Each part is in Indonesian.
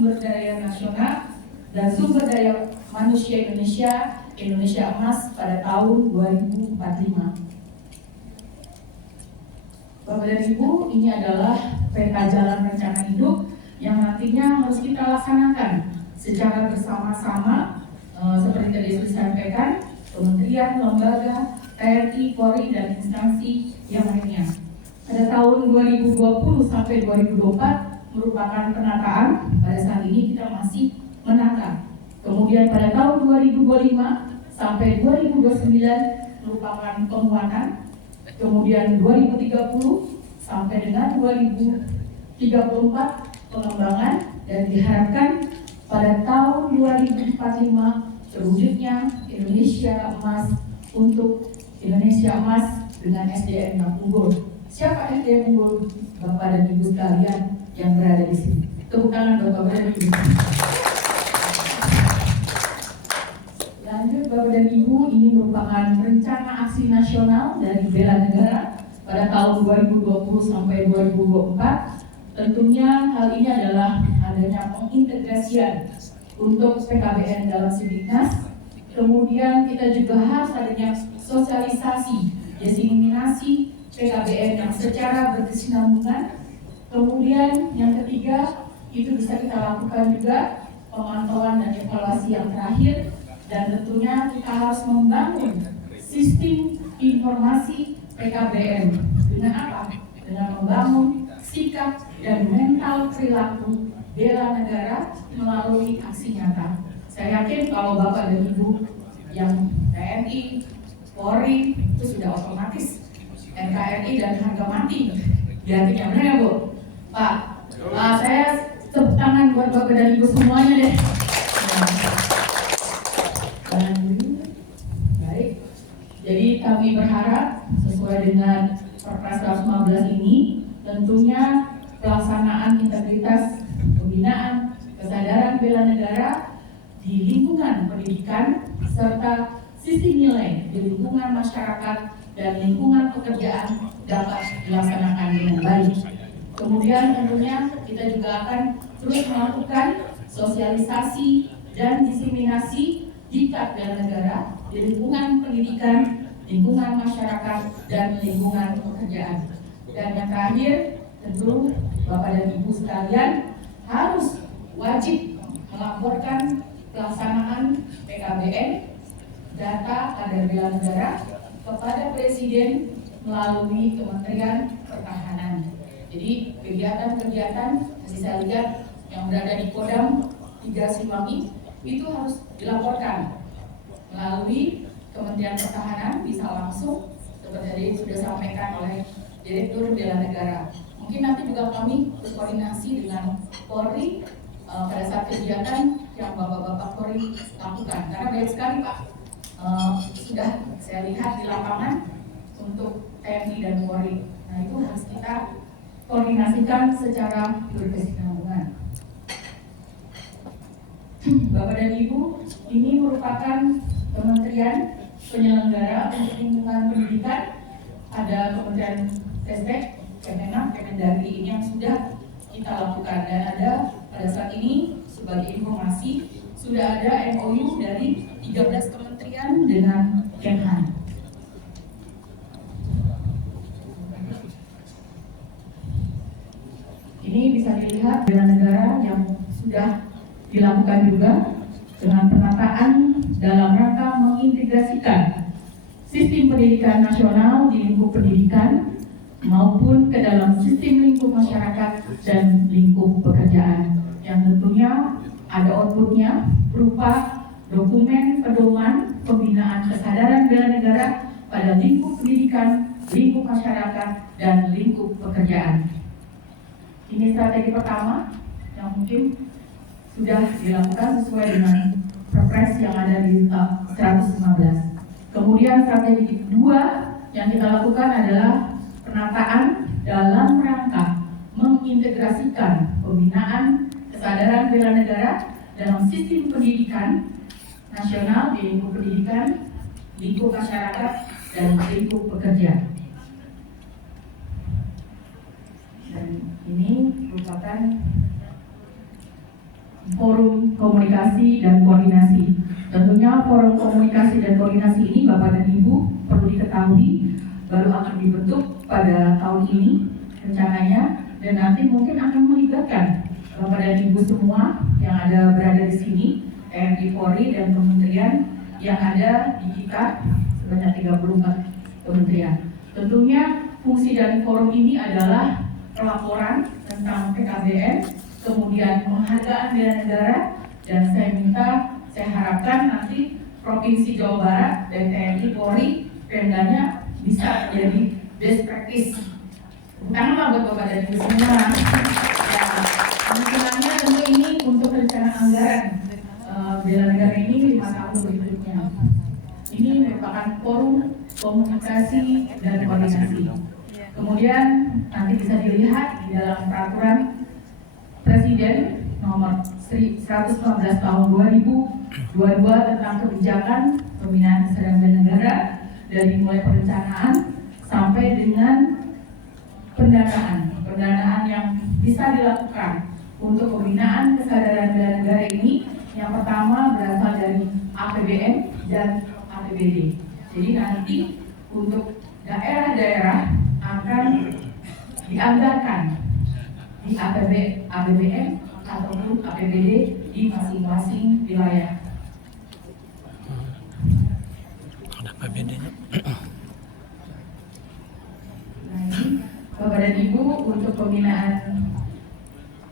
sumber daya nasional dan sumber daya manusia Indonesia, Indonesia Emas pada tahun 2045. Bapak dan Ibu, ini adalah peta jalan rencana hidup yang nantinya harus kita laksanakan secara bersama-sama, seperti tadi sudah disampaikan, kementerian, lembaga, TNI, Polri, dan instansi yang lainnya. Pada tahun 2020 sampai 2024 merupakan penataan. Pada saat ini kita masih menata. Kemudian pada tahun 2025 sampai 2029 merupakan penguatan. Kemudian 2030 sampai dengan 2034 pengembangan, dan diharapkan pada tahun 2045 terwujudnya Indonesia Emas untuk Indonesia Emas dengan SDM yang unggul. Siapa SDM unggul? Bapak dan Ibu sekalian yang berada di sini. Tepuk tangan Bapak dan Ibu. Lanjut Bapak dan Ibu, ini merupakan rencana aksi nasional dari Bela Negara pada tahun 2020 sampai 2024. Tentunya hal ini adalah adanya pengintegrasian untuk PKBN dalam Sidiknas. Kemudian kita juga harus adanya sosialisasi, diseminasi PKBN yang secara berkesinambungan. Kemudian yang ketiga, itu bisa kita lakukan juga pemantauan dan evaluasi yang terakhir. Dan tentunya kita harus membangun sistem informasi PKBN. Dengan apa? Dengan membangun sikap dan mental perilaku bela negara melalui aksi nyata. Saya yakin kalau Bapak dan Ibu yang TNI, Polri itu sudah otomatis NKRI dan harga mati di hatinya, benar ya Bu? Pak, saya tepuk tangan buat Bapak dan Ibu semuanya deh. Baik, jadi kami berharap sesuai dengan Perpres 115 ini, tentunya pelaksanaan integritas pembinaan kesadaran bela negara di lingkungan pendidikan serta sistem nilai di lingkungan masyarakat dan lingkungan pekerjaan dapat dilaksanakan dengan baik. Kemudian tentunya kita juga akan terus melakukan sosialisasi dan diseminasi jika bela negara di lingkungan pendidikan, lingkungan masyarakat, dan lingkungan pekerjaan. Dan yang terakhir, tentu Bapak dan Ibu sekalian harus wajib melaporkan pelaksanaan PKBN data kader bela negara kepada Presiden melalui Kementerian Pertahanan. Jadi kegiatan-kegiatan saya lihat yang berada di Kodam 3 Siliwangi itu harus dilaporkan melalui Kementerian Pertahanan, bisa langsung seperti tadi sudah disampaikan oleh Direktur Bela Negara. Mungkin nanti juga kami berkoordinasi dengan Polri pada saat kegiatan yang Bapak-Bapak Polri lakukan. Karena banyak sekali Pak, sudah saya lihat di lapangan untuk TNI dan Polri. Nah itu harus kita koordinasikan secara berkesinambungan. Bapak dan Ibu, ini merupakan kementerian penyelenggara untuk lingkungan pendidikan. Ada Kementerian Ristek, Kemenak, Kemendagri ini yang sudah kita lakukan, dan ada pada saat ini sebagai informasi sudah ada MOU dari 13 kementerian dengan Kemhan. Ini bisa dilihat bela negara yang sudah dilakukan juga dengan penataan dalam rangka mengintegrasikan sistem pendidikan nasional di lingkup pendidikan maupun ke dalam sistem lingkup masyarakat dan lingkup pekerjaan, yang tentunya ada outputnya berupa dokumen pedoman pembinaan kesadaran bela negara pada lingkup pendidikan, lingkup masyarakat, dan lingkup pekerjaan. Ini strategi pertama yang mungkin sudah dilakukan sesuai dengan Perpres yang ada di 115. Kemudian strategi kedua yang kita lakukan adalah penataan dalam rangka mengintegrasikan pembinaan kesadaran bela negara dalam sistem pendidikan nasional di lingkup pendidikan, lingkup masyarakat, dan lingkup pekerja. Dan ini merupakan forum komunikasi dan koordinasi. Tentunya forum komunikasi dan koordinasi ini Bapak dan Ibu perlu diketahui baru akan dibentuk pada tahun ini rencananya, dan nanti mungkin akan melibatkan Bapak dan Ibu semua yang ada berada di sini, TNI, Polri, dan kementerian yang ada di kita sebanyak 34 kementerian. Tentunya fungsi dari forum ini adalah pelaporan tentang PKBM, kemudian penghargaan bela negara, dan saya harapkan nanti Provinsi Jawa Barat dan TNI, Polri, Pemdanya bisa menjadi best practice. Utama buat Bapak dan Ibu semua. Ya, kemungkinannya tentu ini untuk rencana anggaran bela negara ini 5 tahun berikutnya. Ini merupakan forum komunikasi dan koordinasi. Kemudian nanti bisa dilihat di dalam peraturan Presiden nomor 115 tahun 2022 tentang kebijakan pembinaan kesadaran bela negara, dari mulai perencanaan sampai dengan pendanaan yang bisa dilakukan untuk pembinaan kesadaran bela negara ini. Yang pertama berasal dari APBN dan APBD. Jadi nanti untuk daerah-daerah akan dianggarkan di APBN ataupun APBD di masing-masing wilayah. Ada APBD-nya. Nah, ini Bapak dan Ibu untuk pembinaan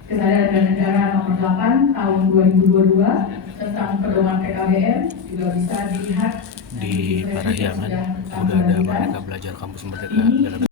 kesadaran bela negara nomor 8 tahun 2022 tentang pedoman PKBM juga bisa dilihat di Parahyangan sudah ada Merdeka Belajar Kampus Merdeka.